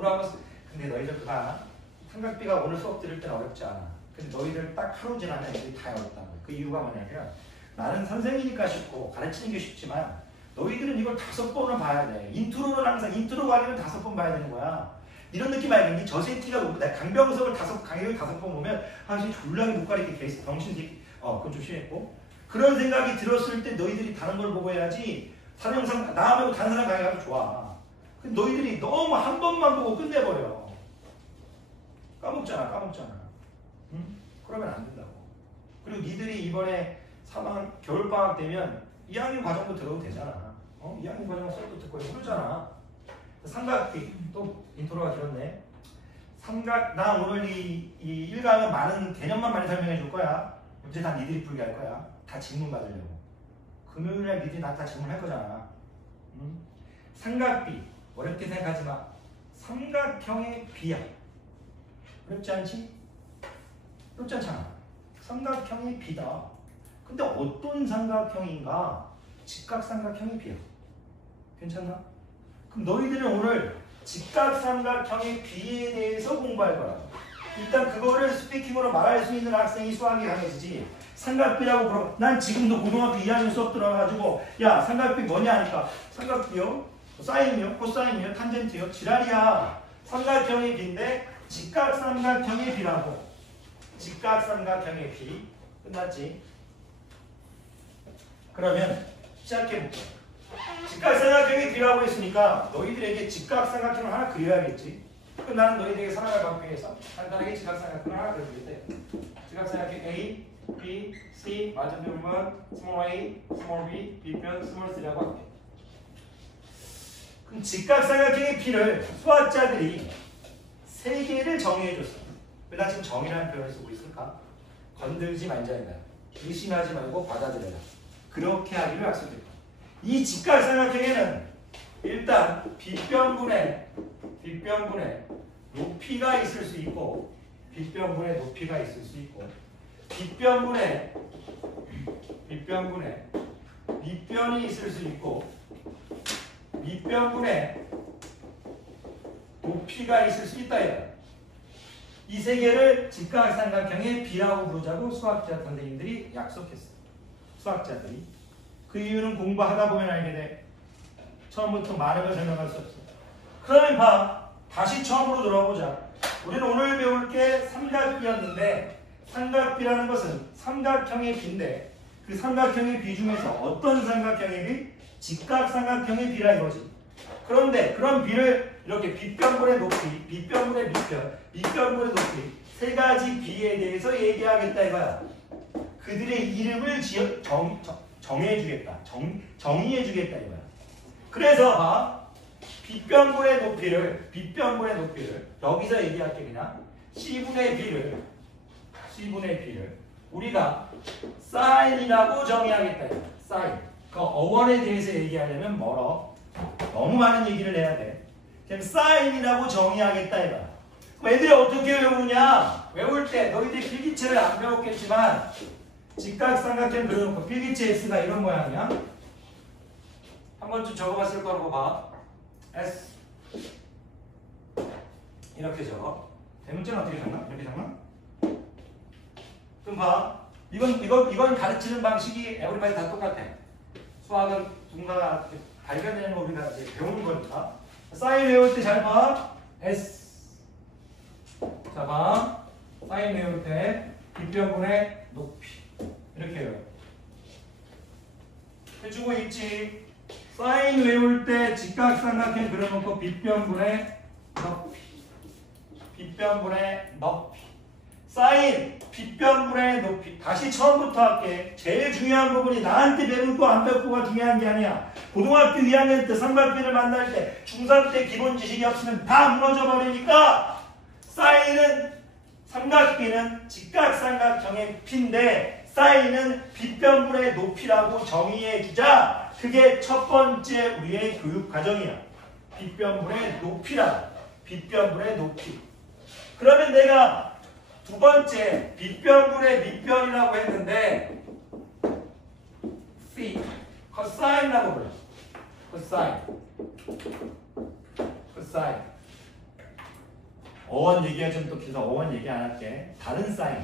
오라고. 근데 너희들 그거 알아? 삼각비가 오늘 수업 들을 때는 어렵지 않아. 근데 너희들 딱 하루 지나면 이게 다 어렵다는 거야. 그 이유가 뭐냐면 나는 선생이니까 쉽고 가르치는 게 쉽지만 너희들은 이걸 5번은 봐야 돼. 인트로는 항상 인트로 강의는 5번 봐야 되는 거야. 이런 느낌 알겠니? 저 새끼가 내가 강병석을 강의를 5번 보면 진짜 졸라게 못 가리게 개있어. 병신새끼. 그건 좀 심했고. 그런 생각이 들었을 때 너희들이 다른 걸 보고 해야지. 사명상 나 말고 다른 사람 강의 가도 좋아. 근데 너희들이 너무 한 번만 보고 끝내버려. 까먹잖아. 응? 그러면 안 된다고. 그리고 니들이 이번에 겨울방학 되면 2학년 과정도 들어도 되잖아. 2학년 과정 수업도 듣고 그러잖아. 삼각비 또 인트로가 길었네. 나 오늘 이 1강은 많은 개념만 많이 설명해 줄 거야. 문제 다 니들이 풀게 할 거야. 다 질문 받으려고. 금요일날 니들이 나 다 질문할 거잖아. 응? 삼각비 어렵게 생각하지 마. 삼각형의 비야. 어렵지 않지? 어렵지 않잖아. 삼각형의 비다. 근데 어떤 삼각형인가? 직각삼각형의 비야. 괜찮나? 그럼 너희들은 오늘 직각삼각형의 비에 대해서 공부할 거야. 일단 그거를 스피킹으로 말할 수 있는 학생이 수학이 강해지지. 삼각비라고 그러면 난 지금도 고등학교 2학년 수업 들어가가지고 야 삼각비 뭐냐 하니까 삼각비요? 사인이요? 코사인이요? 탄젠트요? 지랄이야. 삼각형의 비인데 직각삼각형의 비라고. 직각삼각형의 비. 끝났지? 그러면 시작해볼게. 직각삼각형의 비라고 했으니까 너희들에게 직각삼각형을 하나 그려야겠지. 그럼 나는 너희들에게 사랑을 받기 위해서 간단하게 직각삼각형을 하나 그려주겠대. 직각삼각형 A, B, C, 맞은편만 small a, small b, b편 small c라고 할게. 그럼 직각삼각형의 B를 수학자들이 3개를 정의해줬어. 왜 나 지금 정의라는 표현을 쓰고 있을까? 건들지 말자이다. 의심하지 말고 받아들여라. 그렇게 하기로 약속했다. 이 직각삼각형에는 일단 빗변분의 높이가 있을 수 있고 빗변분의 높이가 있을 수 있고 빗변분의 밑변이 있을 수 있고 밑변분의 높이가 있을 수 있다. 이 3개를 직각삼각형의 비라고 부르자고 수학자 선생님들이 약속했어요. 수학자들이. 그 이유는 공부하다 보면 알게 돼. 처음부터 많은 걸 설명할 수 없어. 그러면 다시 처음으로 돌아보자. 우리는 오늘 배울 게 삼각비였는데 삼각비라는 것은 삼각형의 비인데 그 삼각형의 비 중에서 어떤 삼각형의 비? 직각삼각형의 비라 이거지. 그런데 그런 비를 이렇게 빗변분의 높이, 빗변분의 밑변, 밑변분의 높이 3가지 비에 대해서 얘기하겠다 이거야. 그들의 이름을 정해주겠다. 정의해주겠다 이거야. 그래서 빗변분의 높이를 여기서 얘기할게 그냥 C분의 B를 우리가 사인이라고 정의하겠다 이거야. 사인. 그 어원에 대해서 얘기하려면 멀어. 너무 많은 얘기를 해야 돼. 그럼 사인이라고 정의하겠다 이거야. 그럼 애들이 어떻게 외우느냐? 외울 때 너희들이 필기체를 안 배웠겠지만 직각삼각형 그려놓고 필기체 S가 이런 모양이야. 한 번쯤 적어봤을 거라고 봐. S 이렇게 적어. 대문자는 어떻게 적나? 이렇게 적나? 그럼 봐. 이건 가르치는 방식이 에브리바디 다 똑같아. 수학은 누군가가 발견되는 거 우리가 이제 배우는 거니까. 사인 외울 때 잘 봐. S. 자 봐. 사인 외울 때 빗변분의 높이. 이렇게 해요. 해주고 있지. 사인 외울 때 직각삼각형 그려놓고 빗변분의 높이. 빗변분의 높이. 사인, 빗변분의 높이. 다시 처음부터 할게. 제일 중요한 부분이 나한테 배우고 안 배우고가 중요한 게 아니야. 고등학교 2학년 때 삼각비를 만날 때 중3 때 기본 지식이 없으면 다 무너져 버리니까 사인은 삼각비는 직각삼각형의 비인데 사인은 빗변분의 높이라고 정의해 주자. 그게 첫 번째 우리의 교육 과정이야. 빗변분의 높이라. 빗변분의 높이. 그러면 내가 두 번째 빗변분의 밑변이라고 했는데 C 코사인이라고 불러. 코사인. 어원 얘기가 좀 또 길어서 어원 얘기 안 할게. 다른 사인.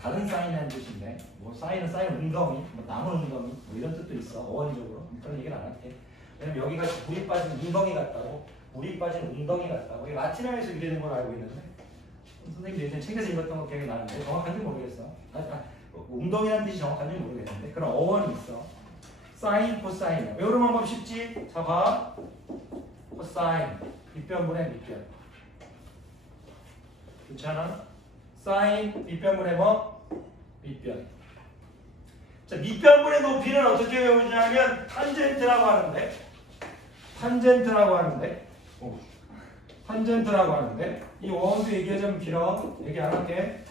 다른 사인이라는 뜻인데 뭐 사인은 웅덩이, 뭐 나무 웅덩이 뭐 이런 뜻도 있어. 어원적으로. 그런 얘기는 안 할게. 왜냐면 여기가 물이 빠진 웅덩이 같다고. 물이 빠진 웅덩이 같다고. 이게 라틴어에서 이래는 걸 알고 있는데 선생님도 예전에 책에서 읽었던 거 기억이 나는데 정확한지 모르겠어. 웅덩이라는 뜻이 정확한지 모르겠는데 그런 어원이 있어. 사인, 코사인. 외우는 방법 쉽지? 자, 봐. 코사인. 밑변분의 밑변. 괜찮아? 사인, 밑변분의 뭐? 밑변. 자, 밑변분의 높이는 어떻게 외우냐면 탄젠트라고 하는데 탄젠트라고 하는데 이 원도 얘기가 좀 길어. 얘기 안 할게.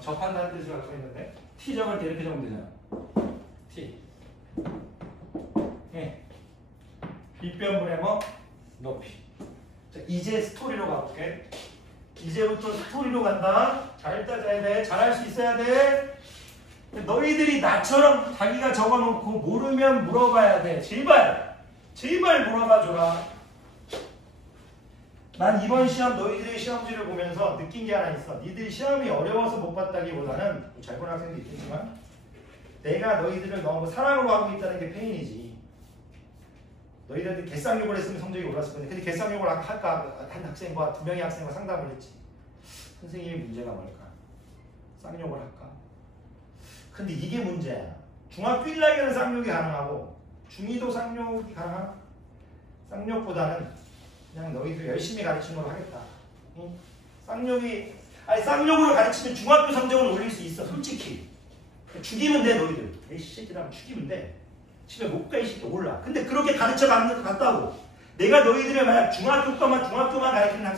접한다는 뜻을 갖고 있는데 t 적을 때 이렇게 적으면 되잖아. t. 예. 밑변분의 뭐? 높이. 자, 이제 스토리로 가볼게. 이제부터 스토리로 간다. 잘 따져야 돼. 잘할 수 있어야 돼. 너희들이 나처럼 자기가 적어놓고 모르면 물어봐야 돼. 제발 물어봐줘라. 난 이번 시험 너희들의 시험지를 보면서 느낀 게 하나 있어. 니들 시험이 어려워서 못 봤다기보다는 잘 보는 학생도 있겠지만 내가 너희들을 너무 사랑으로 하고 있다는 게 페인이지. 너희들한테 개쌍욕을 했으면 성적이 올랐을 건데 근데 개쌍욕을 할까 한 학생과 2명의 학생과 상담을 했지. 선생님의 문제가 뭘까? 쌍욕을 할까? 근데 이게 문제야. 중학교 1학년은 쌍욕이 가능하고 중2도 쌍욕이 가능하나? 쌍욕보다는 그냥 너희들 열심히 가르치는 걸로 하겠다. 응? 쌍욕으로 가르치면 중학교 성적을 올릴 수 있어. 솔직히 죽이면 돼. 너희들 이 새끼랑 죽이면 돼. 집에 못 가 이 새끼 올라. 근데 그렇게 가르쳐 갔다고 내가 너희들을 만약 중학교만 가르치는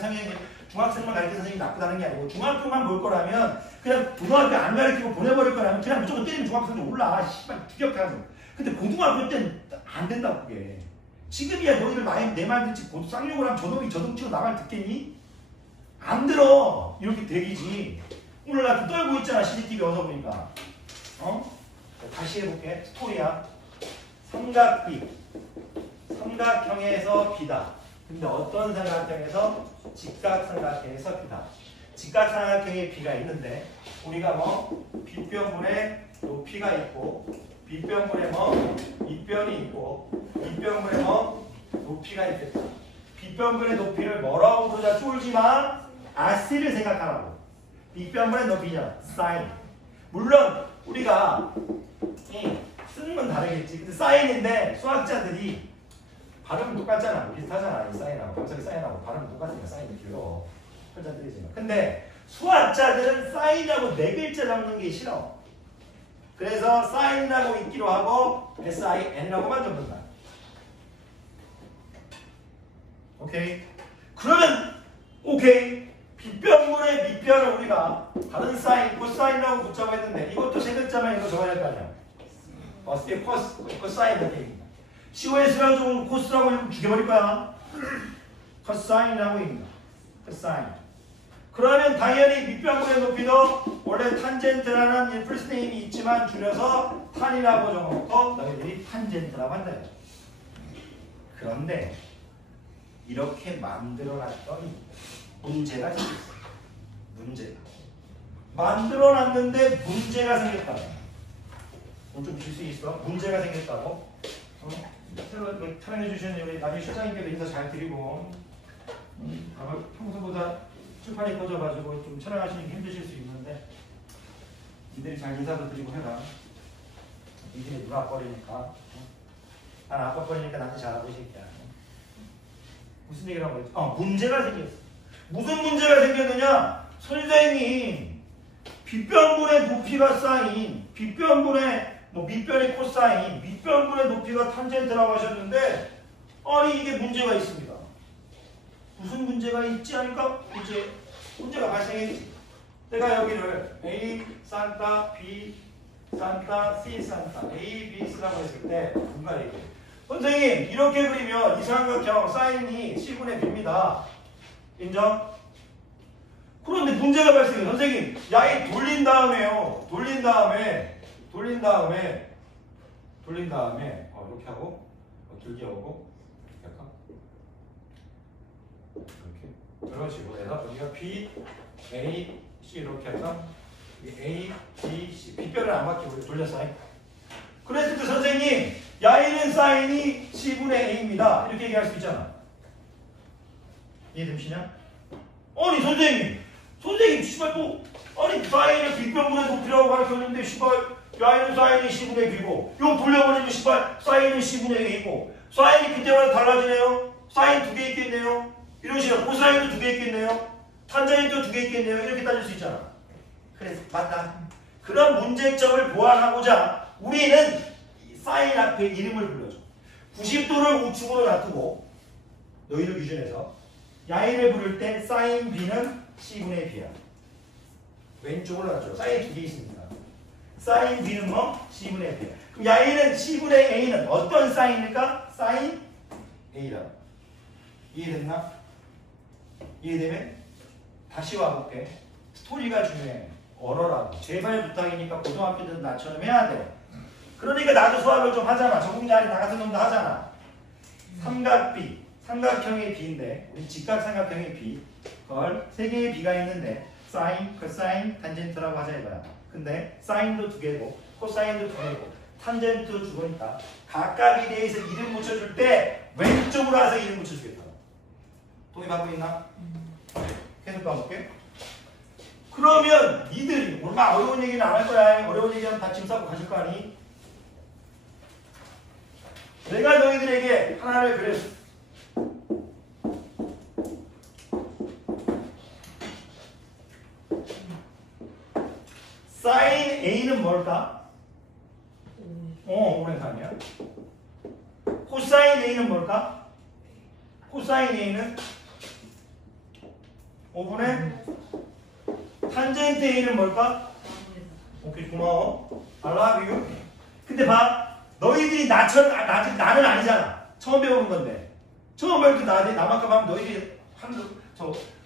중학생만 가르치는 선생님이 나쁘다는 게 아니고 중학교만 볼 거라면 그냥 고등학교 안 가르치고 보내버릴 거라면 그냥 무조건 때리면 중학생도 올라. 씨발 주격하고. 근데 고등학교 때는 안 된다고 그게. 지금이야 너희들 내 말 듣지 쌍욕을 하면 저놈이 저등치고 나 말 듣겠니? 안 들어. 이렇게 대기지. 오늘 나 떨고 있잖아. CCTV 어서 보니까. 다시 해볼게. 스토리야. 삼각형에서 B다. 근데 어떤 삼각형에서? 직각삼각형에서 B다. 직각삼각형에 B가 있는데 우리가 뭐 빗변분의 높이가 있고 빗변분의 뭐 밑변이 있고 밑변분의 뭐 높이가 있겠다. 빗변분의 높이를 뭐라고 부르자 쫄지마. R를 생각하라고. 밑변분의 높이냐 사인. 물론 우리가 쓰는 건 다르겠지. 근데 사인인데 수학자들이 발음은 똑같잖아. 비슷하잖아. 이 사인하고 갑자기 사인하고 발음은 똑같으니까 사인이 길어. 철자 들리지만. 근데 수학자들은 사인하고 4글자 적는 게 싫어. 그래서 사인이라고 읽기로 하고 SIN이라고만 적는다. 오케이. 그러면 오케이. 빗변분의 밑변을 우리가 다른 사인, 코사인이라고 붙잡아 했는데 이것도 3글자만 이거 적어야 할 거 아니야. 어떻게 코사인 이렇게 읽는다. COS라고 적으면 코스라고 읽으면 죽여버릴 거야. 코사인이라고 읽는다. 코사인. 그러면 당연히 밑변분의 높이도 원래 탄젠트라는 인플스 네임이 있지만 줄여서 탄이라고 적어놓고 너희들이 탄젠트라고 한다. 그런데 이렇게 만들어놨더니 문제가 생겼어. 문제가. 만들어놨는데 문제가 생겼다. 좀 줄 수 있어? 문제가 생겼다고? 촬영해주시는 우리 나중에 실장님께도 인사 잘 드리고 아마 평소보다 칠판이 꺼져가지고 좀 촬영하시는 게 힘드실 수 있는데 니들이 잘 인사도 드리고 해라. 니들이 누가 아빠리니까. 난 아빠버리니까 나한테 잘하고 이 새끼야. 무슨 얘기를 하고 있지? 문제가 생겼어. 무슨 문제가 생겼느냐? 선생님 빗변분의 높이가 사인, 빗변분의 밑변의 코사인, 밑변분의 높이가 탄젠트라고 하셨는데 아니 이게 문제가 있습니다. 무슨 문제가 있지 하니까 이제 문제가 발생했지. 내가 여기를 A 산타, B 산타, C 산타, A, B, C라고 했을 때 뭔가 얘기해. 선생님 이렇게 그리면 이 삼각형 사인이 C분의 B입니다. 인정? 그런데 문제가 발생해. 선생님 이 돌린 다음에요. 돌린 다음에 이렇게 하고 길게 오고 약간 이렇게 이런 식으로 해서 여기가 B, A, C 이렇게 해서 A, B, C 빗변을 안 바뀌고 돌렸어요. 그랬을 때 선생님 야이는 사인이 C분의 A입니다. 이렇게 얘기할 수 있잖아. 이해되시냐? 아니 선생님 씨발 또 아니 사인을 빗변분의 높이라고 가르쳤는데 씨발 야이는 사인이 C분의 B고 이거 돌려버리면 씨발 사인은 C분의 A고 사인이 그때마다 달라지네요. 사인 2개 있겠네요. 이런 식으로 코사인도 2개 있겠네요. 탄젠트도 2개 있겠네요. 이렇게 따질 수 있잖아. 그래서 맞다. 그런 문제점을 보완하고자 우리는 사인 앞에 이름을 불러줘. 90도를 우측으로 놔두고 너희들 기준에서 야이를 부를 때 사인 B는 C분의 B야. 왼쪽으로 놔줘. 사인 2개 있습니다. 사인 B는 뭐? C분의 B야. 그럼 야이는 C분의 A는 어떤 사인일까? 사인 A라. 이해됐나? 이해되면? 다시 와볼게. 스토리가 중요해. 얼어라고. 제발 부탁이니까 고등학교 때도 나처럼 해야 돼. 그러니까 나도 수학을 좀 하잖아. 전공자리 나가서 놈도 하잖아. 삼각비. 삼각형의 B인데 우리 직각삼각형의 B. 그걸 3개의 B가 있는데 사인, 코사인, 탄젠트라고 하자 이거야. 근데 사인도 2개고 코사인도 2개고 탄젠트도 2개니까 각각에 대해서 이름 붙여줄 때 왼쪽으로 와서 이름 붙여주겠다. 동의받고 있나? 계속 가볼게. 그러면 니들이 얼마 어려운 얘기는 안 할 거야. 어려운 얘기하면 다 짐 싸고 가실 거 아니? 내가 너희들에게 하나를 그렸어. 사인 A는 뭘까? 오랜만이야. 코사인 A는 뭘까? 코사인 A는 5분의 탄젠트 A는 뭘까? 오케이, 고마워. I love you. 근데 봐, 너희들이 나는 아니잖아. 처음 배우는 건데. 처음 배울 때 나만큼 하면 너희들이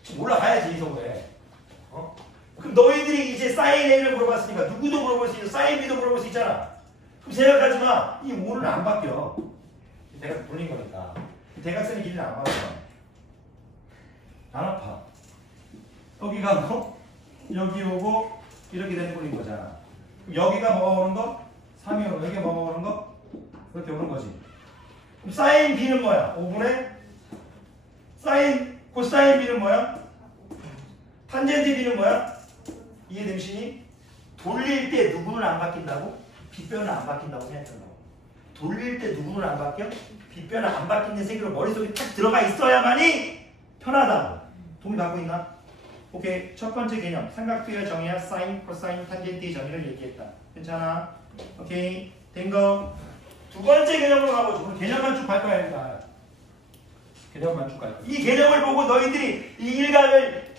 지금 올라가야지 서울에. 그럼 너희들이 이제 사인 A를 물어봤으니까 누구도 물어볼 수 있어. 사인 B도 물어볼 수 있잖아. 그럼 생각하지 마. 이 5는 안 바뀌어. 대각 돌린 거니까. 대각선의 길이는 안 바뀌어. 안 아파. 여기가 뭐? 여기 오고 이렇게 되는 꼴인 거잖아. 그럼 여기가 뭐가 오는 거? 3이 오고 여기가 뭐가 오는 거? 그렇게 오는 거지. 그럼 사인 B는 뭐야? 5분의 코사인 B는 뭐야? 탄젠트 B는 뭐야? 이해됨시니? 돌릴 때 누구는 안 바뀐다고? 빗변은 안 바뀐다고 생각한다고. 돌릴 때 누구는 안 바뀌어? 빗변은 안 바뀌는 색으로 머릿속에 탁 들어가 있어야만이 편하다고. 동의받고 있나? 오케이. 첫 번째 개념. 삼각비의 정의야 사인, 코사인, 탄젠트의 정의를 얘기했다. 괜찮아? 오케이. 된 거. 두 번째 개념으로 가보죠. 그럼 개념만 쭉 갈 거야, 일단. 개념만 쭉 갈 거야. 이 개념을 보고 너희들이 이 일각을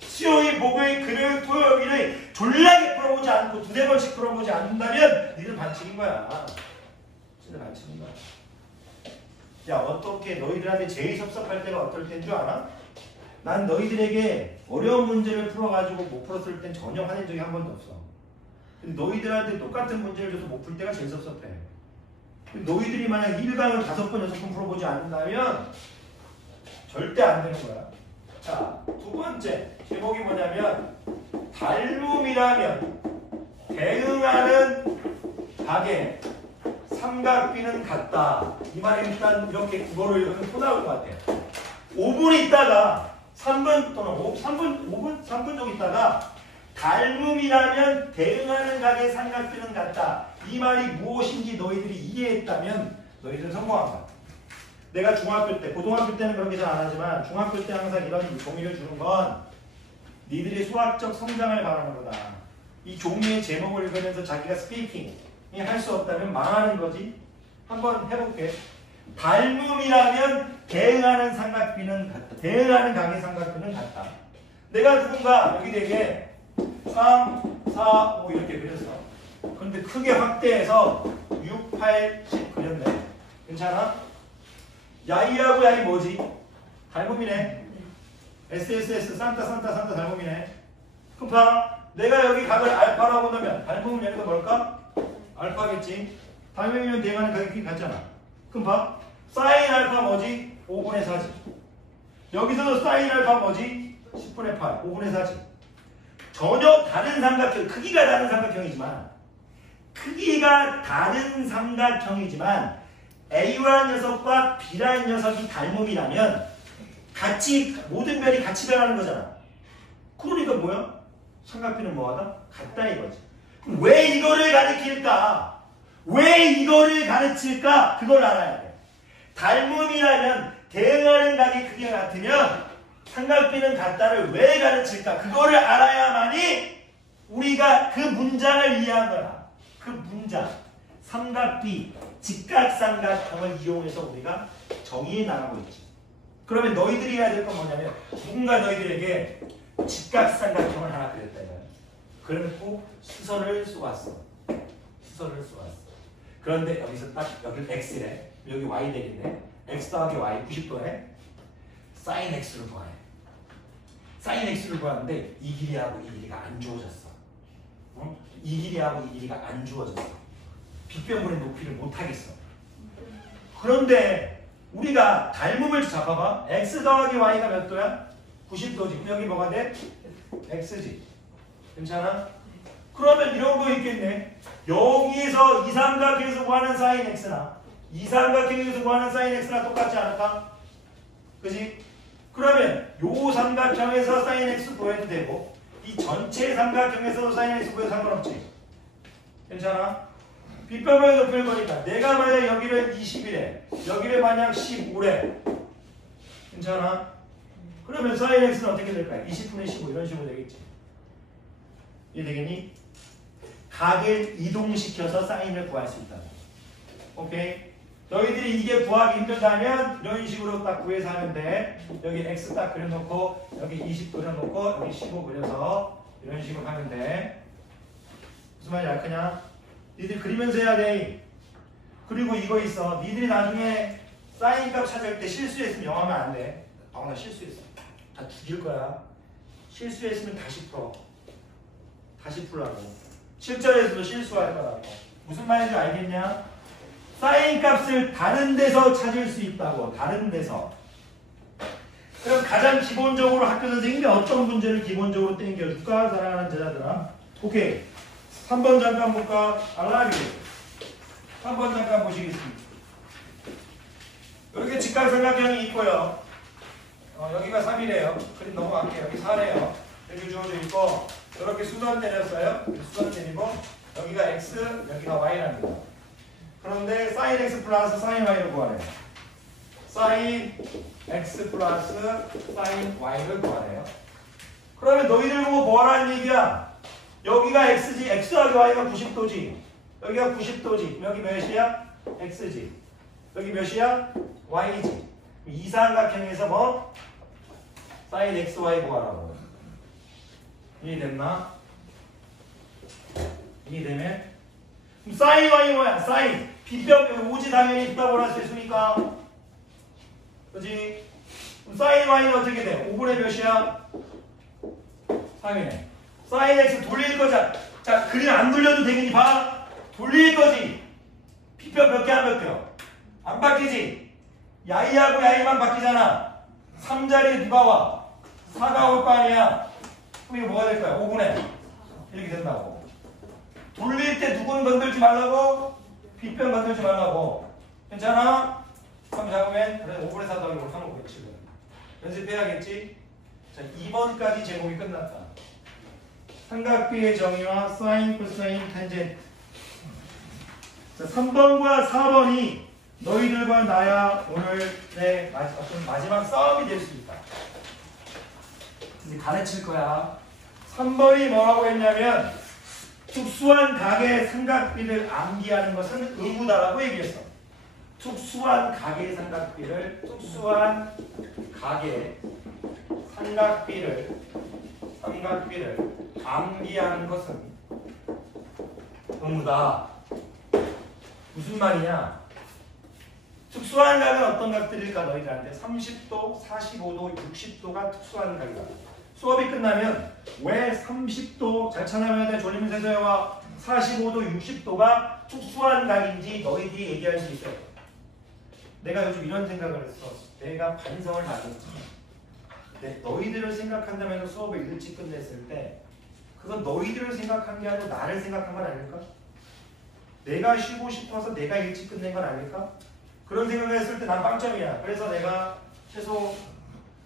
수요일, 목요일, 금요일, 토요일, 일요일 졸라게 풀어보지 않고 2-4번씩 풀어보지 않는다면 니들 반칙인 거야. 진짜 반칙인 거야. 야, 어떻게 너희들한테 제일 섭섭할 때가 어떨 때인 줄 알아? 난 너희들에게 어려운 문제를 풀어가지고 못 풀었을 땐 전혀 화낸 적이 한 번도 없어. 근데 너희들한테 똑같은 문제를 줘서 못 풀 때가 제일 섭섭해. 너희들이 만약 1강을 5번, 6번 풀어보지 않는다면 절대 안 되는 거야. 자, 두 번째 제목이 뭐냐면 닮음이라면 대응하는 각의 삼각비는 같다. 이 말이 일단 이렇게 국어로 읽으면 또 나올 것 같아요. 5분 있다가 3분 또는 5분 정도 있다가 닮음이라면 대응하는 각의 삼각비는 같다. 이 말이 무엇인지 너희들이 이해했다면 너희들은 성공한 거야. 내가 중학교 때, 고등학교 때는 그렇게 잘 안 하지만 중학교 때 항상 이런 종이를 주는 건 니들의 수학적 성장을 바라는 거다. 이 종이의 제목을 읽으면서 자기가 스피킹이 할 수 없다면 망하는 거지. 한번 해볼게. 닮음이라면 대응하는 삼각비는 같다. 대응하는 각의 삼각비는 같다. 내가 누군가 여기에게 3, 4, 5 이렇게 그렸어. 그런데 크게 확대해서 6, 8, 10 그렸네. 괜찮아? 야이하고 야이 뭐지? 닮음이네. SSS 산타 닮음이네. 그럼 봐. 내가 여기 각을 알파라고 넣으면 닮음은 얘가 뭘까? 알파겠지. 닮음이면 대응하는 각이 같잖아. 그럼 봐. 사인 알파 뭐지? 5분의 4지. 여기서도 사인 알파 뭐지? 10분의 8, 5분의 4지. 전혀 다른 삼각형, 크기가 다른 삼각형이지만 A라는 녀석과 B라는 녀석이 닮음이라면 같이 모든 변이 같이 변하는 거잖아. 그러니까 뭐야? 삼각비는 뭐하다? 같다 이거지. 그럼 왜 이거를 가르칠까? 왜 이거를 가르칠까? 그걸 알아야 돼. 닮음이라면 대응하는 각의 크기가 같으면 삼각비는 같다를 왜 가르칠까? 그거를 알아야만이 우리가 그 문장을 이해한 거야. 그 문장. 삼각비, 직각삼각형을 이용해서 우리가 정의해 나가고 있지. 그러면 너희들이 해야 될 건 뭐냐면 누군가 너희들에게 직각삼각형을 하나 그렸다 이거야. 그래놓고 수선을 쏘았어. 수선을 쏘았어. 그런데 여기서 딱 여기 x래. 여기 y 되겠네. x 더하기 y 90도에 sin x를 구하래. sin x를 구하는데 이 길이하고 이 길이가 안 주어졌어. 어? 이 길이하고 이 길이가 안 주어졌어. 빗변분의 높이를 못하겠어. 그런데 우리가 닮음을 잡아봐. x 더하기 y가 몇 도야? 90도지. 여기 뭐가 돼? x지. 괜찮아? 그러면 이런 거 있겠네. 여기에서 이 삼각형에서 구하는 sin x나 이 삼각형에서 구하는 sin x나 똑같지 않을까? 그지? 그러면 요 삼각형에서 sin x 구해도 되고 이 전체 삼각형에서 sin x 구해도 상관없지. 괜찮아? 빗변분의 높이를 보니까 내가 만약 여기를 20이래 여기를 만약 15래 괜찮아? 그러면 sin x는 어떻게 될까요? 20분의 15 이런 식으로 되겠지. 이해되겠니? 각을 이동시켜서 사인을 구할 수 있다. 오케이? 너희들이 이게 구하기 힘들다면 이런 식으로 딱 구해서 하면 돼. 여기 x 딱 그려놓고 여기 20 그려놓고 여기 15 그려서 이런 식으로 하면 돼. 무슨 말인지 알 거냐? 니들 그리면서 해야 돼. 그리고 이거 있어. 니들이 나중에 사인 값 찾을 때 실수했으면 0 하면 안 돼. 나 실수했어. 다 죽일 거야. 실수했으면 다시 풀어. 다시 풀라고. 실전에서도 실수할 거라고. 무슨 말인지 알겠냐? 사인 값을 다른 데서 찾을 수 있다고. 다른 데서. 그럼 가장 기본적으로 학교 선생님이 어떤 문제를 기본적으로 땡겨줄까? 사랑하는 제자들아. 오케이. 3번 잠깐 볼까? 알라비. 3번 잠깐 보시겠습니다. 이렇게 직각삼각형이 있고요. 여기가 3이래요. 그림 넘어갈게요. 여기 4래요. 이렇게 주어져 있고 이렇게 수선 때렸어요. 수선 때리고 여기가 x, 여기가 y라는 거. 그런데 sin x 플러스 sin y를 구하래요. sin x 플러스 sin y를 구하래요. 그러면 너희들 보고 뭐라는 얘기야? 여기가 x지, x하고 y가 90도지. 여기가 90도지. 여기 몇이야? x지. 여기 몇이야? y지. 이 삼각형에서 뭐? sin x, y 구하라고. 이해됐나? 이해되면? 그럼 sin y 뭐야? sin. 빗변 오지 당연히 피타고라스 했으니까. 그지? 그럼 sin y는 어떻게 돼? 5분의 몇이야? 3이네. sin x 돌릴 거자. 자, 그림 안 돌려도 되겠니? 봐. 돌릴 거지. 빗변 몇 개 안 바뀌어? 안 바뀌지? 야이하고 야이만 바뀌잖아. 3자리에 누가 와? 4가 올 거 아니야? 그럼 이거 뭐가 될까요? 5분의 이렇게 된다고. 돌릴 때 누구는 건들지 말라고? 빗변 건들지 말라고. 괜찮아? 그럼 잡으면 그래 5분의 4 더하기 5 3을 구했지. 연습해야겠지? 자, 2번까지 제목이 끝났다. 삼각비의 정의와 사인, 코사인, 탄젠트. 자, 3번과 4번이 너희들과 나야 오늘의 마지막 싸움이 될 수 있다. 이제 가르칠 거야. 3번이 뭐라고 했냐면 특수한 각의 삼각비를 암기하는 것은 의무다라고 얘기했어. 특수한 각의 삼각비를 암기하는 것은 의무다. 무슨 말이냐? 특수한 각은 어떤 각들일까 너희들한테? 30도, 45도, 60도가 특수한 각이다. 수업이 끝나면 왜 30도 잘 찾아봐야 돼. 졸리면 세서야와 45도, 60도가 특수한 각인지 너희들이 얘기할 수 있어요. 내가 요즘 이런 생각을 했어. 내가 반성을 많이 했지. 너희들을 생각한다면서 수업을 일찍 끝냈을 때 그건 너희들을 생각한 게 아니고 나를 생각한 건 아닐까? 내가 쉬고 싶어서 내가 일찍 끝낸 건 아닐까? 그런 생각을 했을 때 난 빵점이야. 그래서 내가 최소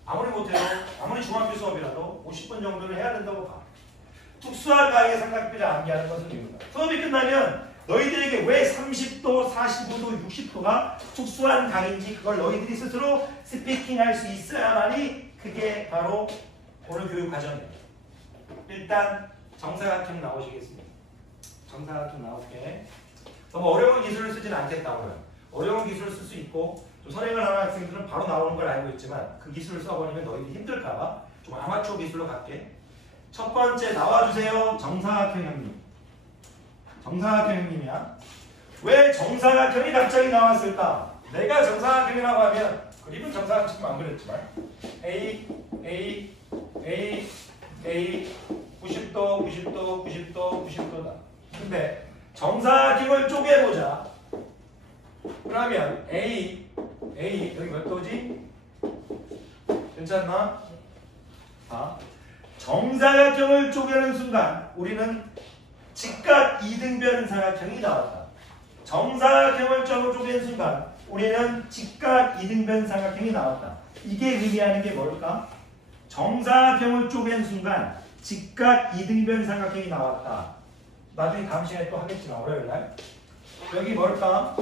아무리 못해도 아무리 중학교 수업이라도 50분 정도는 해야 된다고 봐. 특수한 과목의 삼각비를 암기하는 것은 이유다. 수업이 끝나면 너희들에게 왜 30도, 45도, 60도가 특수한 강인지 그걸 너희들이 스스로 스피킹할 수 있어야만이 그게 바로 오늘 교육 과정이에요. 일단 정사각형 나오시겠습니다. 정사각형 나올게. 너무 어려운 기술을 쓰지는 않겠다고요. 어려운 기술을 쓸 수 있고 좀 선행을 하는 학생들은 바로 나오는 걸 알고 있지만 그 기술을 써버리면 너희들이 힘들까봐 좀 아마추어 기술로 갈게. 첫 번째 나와주세요. 정사각형 형님. 정사각형 형님이야. 왜 정사각형이 갑자기 나왔을까? 내가 정사각형이라고 하면 그림은 정사각형 안 그렸지만 A, A, A, A 90도, 90도, 90도, 90도다. 근데 정사각형을 쪼개보자. 그러면 A, A 여기 몇 도지? 괜찮나? 자, 정사각형을 쪼개는 순간 우리는 직각 이등변 사각형이 나왔다. 정사각형을 쪼갠 순간 우리는 직각 이등변 사각형이 나왔다. 이게 의미하는 게 뭘까? 정사각형을 쪼갠 순간 직각 이등변 사각형이 나왔다. 나중에 다음 시간에 또 하겠지만 월요일날 여기 뭘까?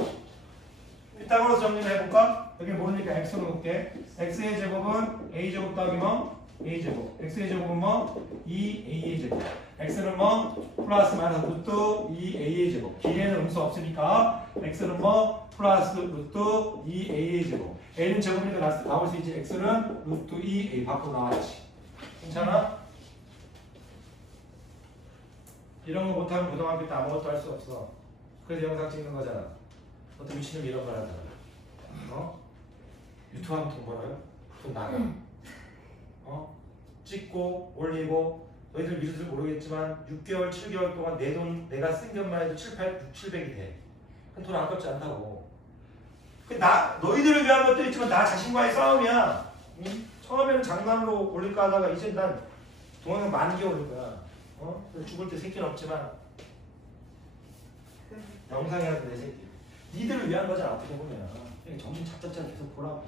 피타고라스 정리를 해볼까? 여기 모르니까 x로 놓을게. x의 제곱은 a제곱 더하기 뭐? a제곱. x의 제곱은 뭐? 2a의 제곱. x는 뭐? 플러스 마이너스 루트 2a의 제곱. 길이에는 음수 없으니까 x는 뭐? 플러스 루트 2a의 제곱. a는 제곱이니까 나올 수 있지. x는 루트 2a 밖으로 나왔지. 괜찮아? 이런 거 못하면 고등학교 때 아무것도 할 수 없어. 그래서 영상 찍는 거잖아. 어떤 미친놈 이런 걸 하잖아. 유튜브 하면 돈 벌어요? 돈 나가. 찍고 올리고 너희들 미술을 모르겠지만 6개월, 7개월 동안 내 돈 내가 쓴 것만 해도 700이 돼. 그럼 돈 아깝지 않다고. 너희들을 위한 것도 있지만 나 자신과의 싸움이야. 처음에는 장난으로 올릴까 하다가 이제 난 동영상 10,000개 올릴 거야. 죽을 때 새끼는 없지만 영상이라도 내 새끼. 니들을 위한 거잖아. 어떻게 보면 정신 착착착 계속 보라고.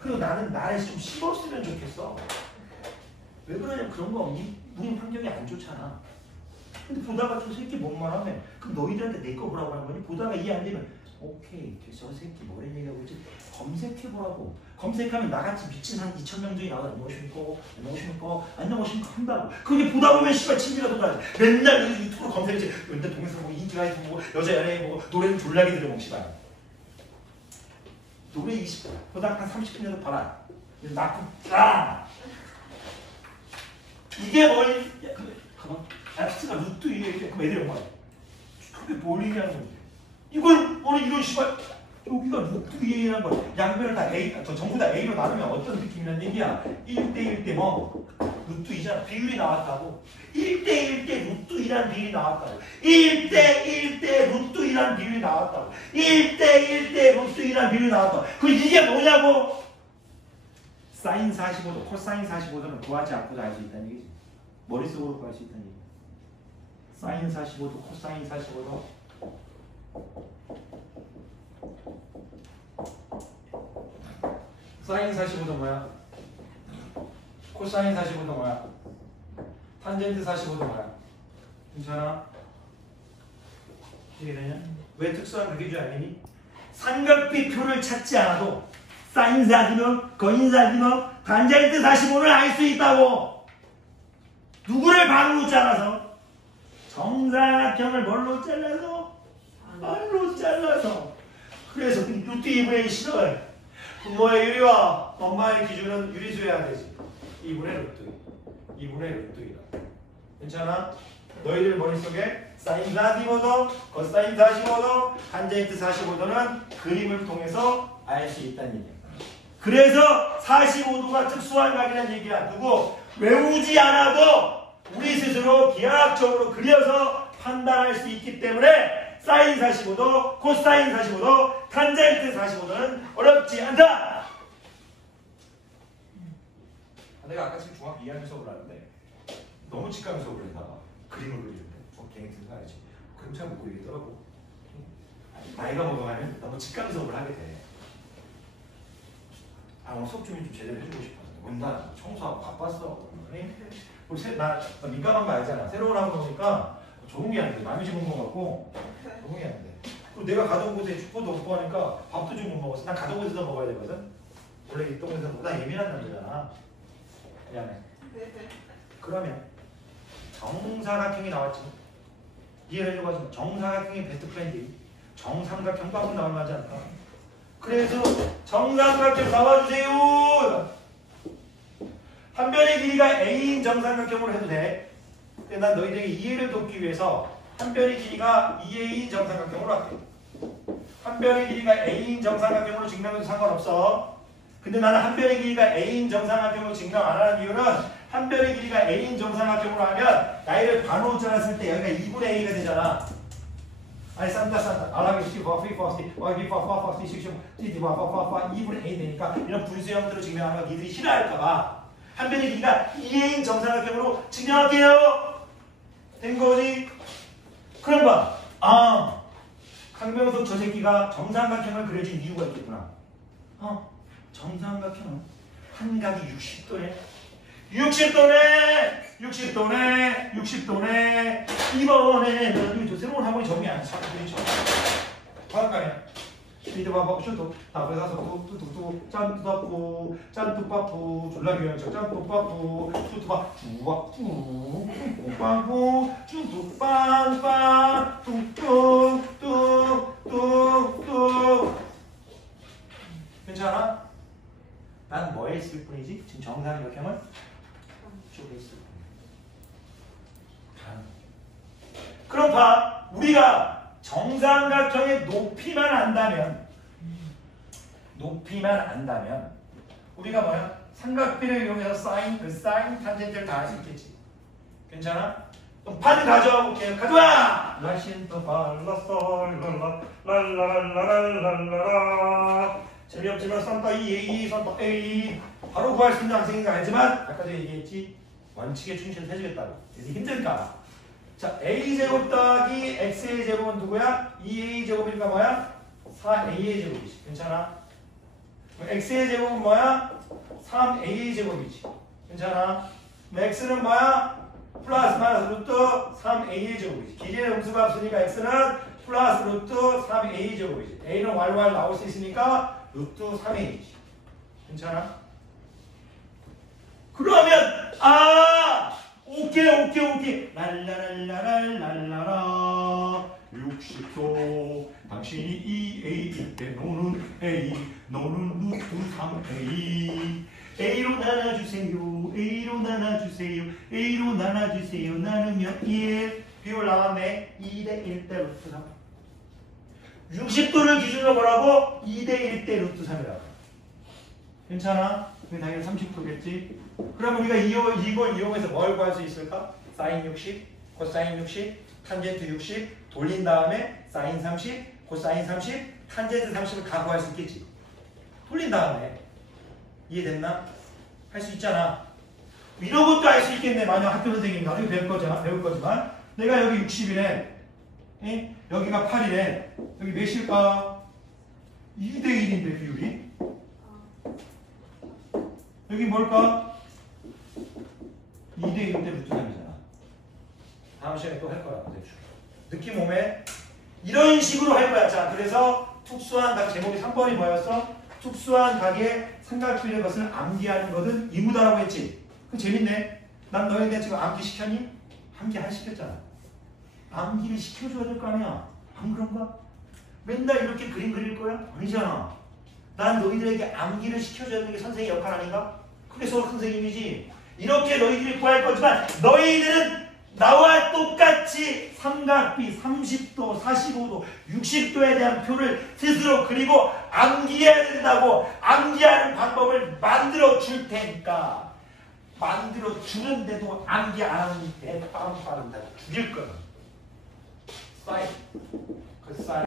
그리고 나는 나를 좀 씹었으면 좋겠어. 왜 그러냐면 그런 거 없니? 우린 환경이 안 좋잖아. 근데 보다가 저 새끼 뭔 말하면 그럼 너희들한테 내 거 보라고 하는 거니? 보다가 이해 안 되면 오케이 저 새끼 뭐래 얘기하고 있지? 검색해보라고. 검색하면 나같이 미친 한 2,000명 중에 나와. 안녕하십니까 한다고. 그게 보다 보면 씨발 친구가 돋아지. 맨날 유튜브로 검색했지. 맨날 동영상 보고 인기가이트 보고 여자 연예인 보고 노래는 졸라게 들어먹 씨발. 노래 20분 보다 한 30분 정도 봐라. 낳고 이게 뭘? 가만. X가 루트 2에 그럼 애들이 뭐야? 그게 뭘 얘기하는 건데? 이걸 오늘 이런 씨발 여기가 루트 2A라는 거 양변을 다 A, 전부 다 A로 나누면 어떤 느낌이란 얘기야? 1대1대 뭐? 루트 2잖아. 비율이 나왔다고. 1대1대 루트 2라는 비율이 나왔다고. 1대1대 루트 2라는 비율이 나왔다고. 1대1대 루트 2라는 비율이 나왔다고. 그 이게 뭐냐고? 사인 45도, 코사인 45도는 구하지 않고도 알 수 있다는 얘기지. 머릿속으로 구할 수 있다는 얘기. 사인 45도, 코사인 45도. 사인 45도 뭐야? 코사인 45도 뭐야? 탄젠트 45도 뭐야? 괜찮아? 이해되냐? 왜 특수한 극의 알겠니? 삼각비 표를 찾지 않아도 사인 45, 거인 45, 탄젠트 45를 알 수 있다고! 누구를 반으로 잘라서? 정사각형을 뭘로 잘라서? 반으로 잘라서. 그래서 루트 2분의 싫어해. 부모의 유리와 엄마의 기준은 유리수여야 되지. 2분의 루트 2분의 루트 2다. 괜찮아? 너희들 머릿속에 사인 45도, 코사인 45도, 탄젠트 45도는 그림을 통해서 알 수 있다는 얘기야. 그래서 45도가 특수한 각이라는 얘기야. 누구? 외우지 않아도 우리 스스로 기하학적으로 그려서 판단할 수 있기 때문에 사인 45도, 코사인 45도, 탄젠트 45도는 어렵지 않다. 내가 아까 지금 중학교 2학년 수업을 하는데 너무 직감 수업을 했다가 그림을 그리는데 좀 개인 듣는 거 알지? 그림 잘 못 그리겠더라고. 나이가 먹어가면 너무 직감 수업을 하게 돼. 아 오늘 수업 좀 제대로 해주고 싶었는데 맨날 청소하고 바빴어. 우리 나 민감한 거 알잖아. 새로운 학원 오니까 적응이 안 돼. 남의 집 온 거 같고 적응이 안 돼. 그리고 내가 가던 곳에 축구도 없고 하니까 밥도 좀 못 먹었어. 난 가던 곳에서 먹어야 되거든. 원래 있던 곳에서 나 예민한 남자잖아. 미안해. 그러면 정사각형이 나왔지. 이해를 해주고 하지 마. 정사각형이 베스트 프렌드. 정삼각형도 한번 나오면 하지 않을까? 그래서 정삼각형 나와주세요. 한 변의 길이가 A인 정삼각형으로 해도 돼. 근데 난 너희들에게 이해를 돕기 위해서 한 변의 길이가 2A인 정삼각형으로 할게. 한 변의 길이가 A인 정삼각형으로 증명해도 상관없어. 근데 나는 한 변의 길이가 A인 정삼각형으로 증명 안 하는 이유는 한 변의 길이가 A인 정삼각형으로 하면 나이를 반호절을 쓸 때 여기가 2분의 A가 되잖아. 아니 싼다 알아기 10, 3, 4, 10, 4, 4, 6, 10, 2분의 A 되니까 이런 분수형들을 증명하는 거 니들이 싫어할까봐 한 변의 길이가 2A인 정삼각형으로 증명할게요. 된 거지? 그럼 봐. 아, 강병석 저 새끼가 정삼각형을 그려준 이유가 있겠구나. 정삼각형은 한각이 60도네. 60도네. 60도네. 60도네. 이번에는 저 새로운 학원이 적응이 안 차. 화학가네. 이제 봐봐. 슈도 답에서 뚜뚜뚜 짠뚜다뿌 짠뚜빠뿌 졸라 귀여운 짠뚜빠뿌 뚜뚜빠 뚜와뿌 뚜빠뿌 뚜뚜빵빵 뚜뚜뚜뚜뚜 괜찮아? 난 뭐에 있을 뿐이지? 지금 정삼각형은 쪽에 있을 뿐이야. 그럼 봐. 우리가 정삼각형의 높이만 안다면 우리가 뭐야? 삼각비를 이용해서 사인, 코사인, 탄젠트를 다 할 수 있겠지. 괜찮아? 그럼 판 가져와 볼게요. 가져와! 라신도 발라솔 랄라랄라랄라랄라 재미없지만 산타 A, 산타 A 바로 구할 수 있는 학생인 거 알지만 아까도 얘기했지 원칙에 충실해주겠다고. 그래서 힘들까? 자, a제곱 더하기 x의 제곱은 누구야? 2a 제곱이니까 뭐야? 4a의 제곱이지. 괜찮아? x의 제곱은 뭐야? 3a의 제곱이지. 괜찮아? x는 뭐야? 플러스 마이너스 루트 3a의 제곱이지. 길이의 음수가 없으니까 x는 플러스 루트 3a의 제곱이지. a는 왈왈 나올 수 있으니까 루트 3a이지. 괜찮아? 그러면 오케이 랄라랄라랄라라 60도 당신이 2A일 때 너는 A 너는 루트 3A A로 나눠주세요 A로 나눠주세요 나누면 1 비율 나왔네 2대 1대 루트 3 60도를 기준으로 뭐라고? 2대 1대 루트 3이라고 괜찮아? 그게 당연히 30도겠지 그럼 우리가 이걸 이용해서 뭘 구할 수 있을까? 사인 60, 코사인 60, 탄젠트 60 돌린 다음에 사인 30, 코사인 30, 탄젠트 30을 다 구할 수 있겠지. 돌린 다음에 이해됐나? 할 수 있잖아. 이런 것도 알 수 있겠네. 만약 학교 선생님이 나중에 배울 거지만 내가 여기 60이래. 여기가 8이래. 여기 몇일까? 2대 1인데 비율이. 여기 뭘까? 2대 1대 루트 3이잖아. 다음 시간에 또 할 거라고 대충. 느낌 오매? 이런 식으로 할 거야. 자, 그래서 특수한 각 제목이 3번이 뭐였어? 특수한 각의 삼각비례 것을 암기하는 것은 의무다라고 했지. 그 재밌네. 난 너희한테 지금 암기 시켰니? 암기 안 시켰잖아. 암기를 시켜줘야 될 거 아니야. 안 그런가? 맨날 이렇게 그림 그릴 거야? 아니잖아. 난 너희들에게 암기를 시켜줘야 되는 게 선생의 역할 아닌가? 그게 수학 선생님이지. 이렇게 너희들이 구할 거지만 너희들은 나와 똑같이 삼각비 30도, 45도, 60도에 대한 표를 스스로 그리고 암기해야 된다고 암기하는 방법을 만들어 줄 테니까 만들어 주는데도 암기 안 하는 내 빵빵은 다 죽일 거야. 사인, 그 사인